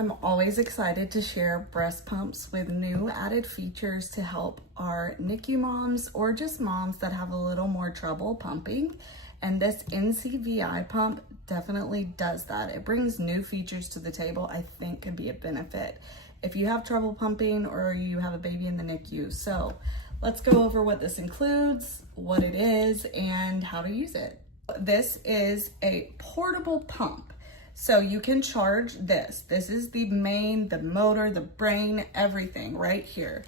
I'm always excited to share breast pumps with new added features to help our NICU moms or just moms that have a little more trouble pumping. And this NCVI pump definitely does that. It brings new features to the table I think could be a benefit if you have trouble pumping or you have a baby in the NICU. So let's go over what this includes, what it is, and how to use it. This is a portable pump. So you can charge this. This is the main, the motor, the brain, everything right here.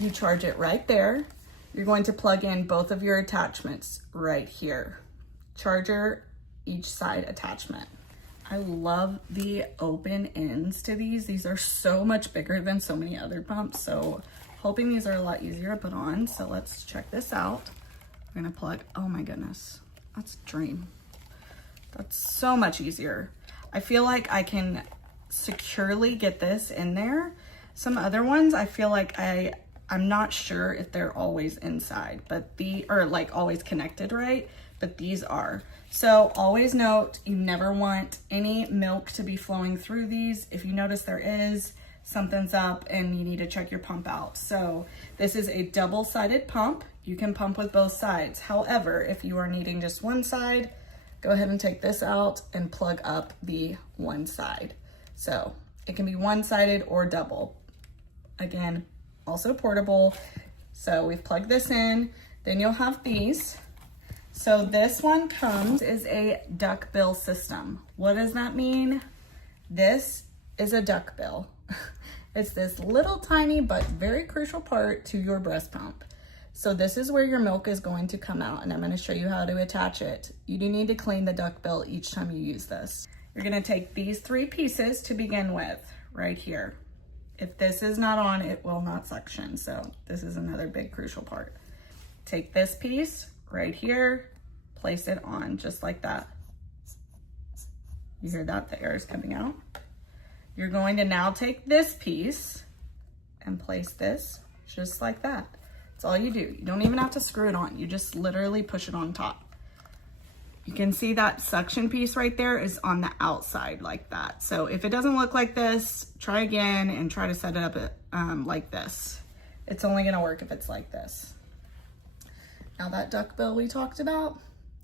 You charge it right there. You're going to plug in both of your attachments right here. Charger, each side attachment. I love the open ends to these. These are so much bigger than so many other pumps. So hoping these are a lot easier to put on. So let's check this out. We're gonna plug, oh my goodness, that's a dream. That's so much easier. I feel like I can securely get this in there. Some other ones, I feel like I'm not sure if they're always inside, but or like always connected, right? But these are. So always note, you never want any milk to be flowing through these. If you notice there is, something's up and you need to check your pump out. So this is a double-sided pump. You can pump with both sides. However, if you are needing just one side, go ahead and take this out and plug up the one side. So it can be one-sided or double. Again, also portable. So we've plugged this in. Then you'll have these. So this one is a duckbill system. What does that mean? This is a duckbill. It's this little tiny but very crucial part to your breast pump. So this is where your milk is going to come out, and I'm going to show you how to attach it. You do need to clean the duckbill each time you use this. You're going to take these 3 pieces to begin with right here. If this is not on, it will not suction. So this is another big crucial part. Take this piece right here, place it on just like that. You hear that? The air is coming out. You're going to now take this piece and place this just like that. That's all you do. You don't even have to screw it on. You just literally push it on top. You can see that suction piece right there is on the outside like that. So if it doesn't look like this, try again and try to set it up like this. It's only gonna work if it's like this. Now that duckbill we talked about,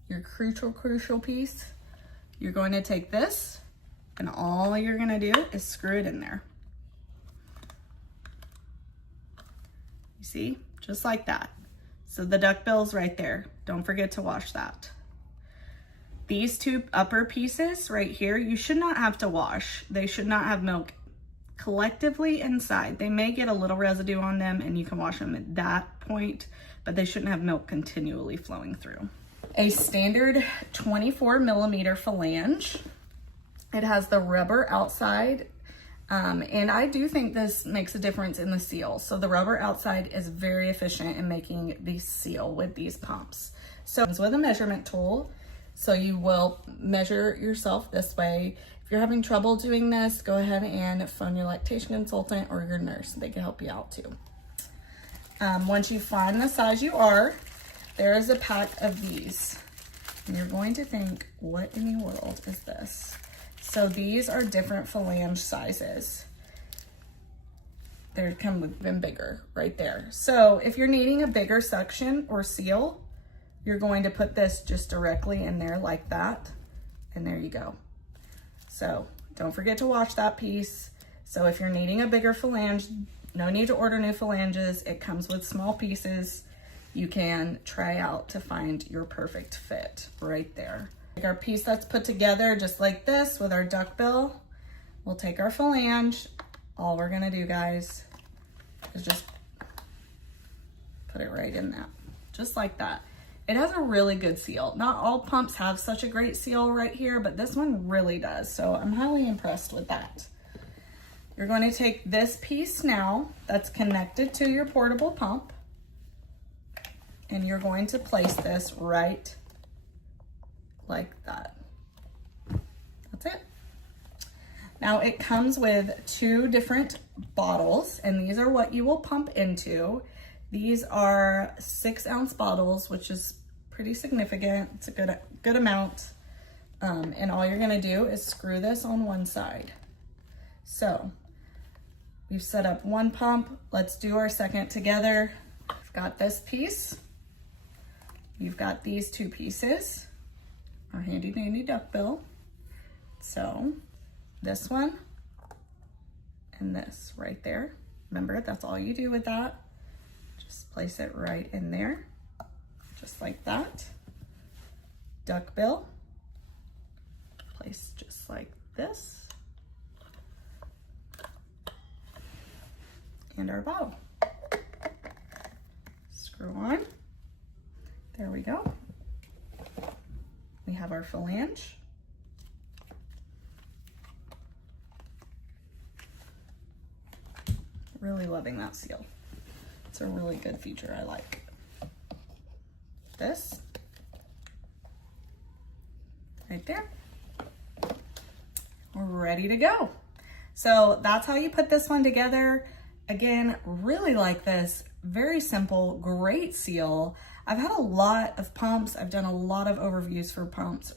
your crucial piece, you're going to take this and all you're gonna do is screw it in there. You see? Just like that. So the duckbill's right there. Don't forget to wash that. These 2 upper pieces right here, you should not have to wash. They should not have milk collectively inside. They may get a little residue on them and you can wash them at that point, but they shouldn't have milk continually flowing through. A standard 24 millimeter flange. It has the rubber outside. And I do think this makes a difference in the seal. So the rubber outside is very efficient in making the seal with these pumps. So it's with a measurement tool. So you will measure yourself this way. If you're having trouble doing this, go ahead and phone your lactation consultant or your nurse. They can help you out too. Once you find the size you are, there is a pack of these. And you're going to think, what in the world is this? So these are different flange sizes. They come with even bigger right there. So if you're needing a bigger suction or seal, you're going to put this just directly in there like that. And there you go. So don't forget to wash that piece. So if you're needing a bigger flange, no need to order new flanges. It comes with small pieces. You can try out to find your perfect fit right there. Take our piece that's put together just like this with our duckbill. We'll take our flange. All we're gonna do, guys, is just put it right in that, just like that. It has a really good seal. Not all pumps have such a great seal right here, but this one really does. So I'm highly impressed with that. You're going to take this piece now that's connected to your portable pump, and you're going to place this right like that. That's it. Now it comes with 2 different bottles, and these are what you will pump into. These are 6-ounce bottles, which is pretty significant. It's a good amount. And all you're gonna do is screw this on one side. So we've set up one pump. Let's do our second together. I've got this piece. You've got these two pieces, our handy dandy duckbill. So this one and this right there. Remember, that's all you do with that. Just place it right in there, just like that. Duckbill, place just like this. And our bow. Screw on. There we go. We have our flange. Really loving that seal. It's a really good feature I like. This. Right there. We're ready to go. So that's how you put this one together. Again, really like this. Very simple, great seal. I've had a lot of pumps. I've done a lot of overviews for pumps,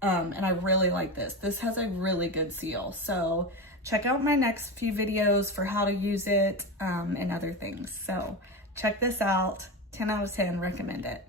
and I really like this. This has a really good seal. So check out my next few videos for how to use it and other things. So check this out. 10 out of 10, recommend it.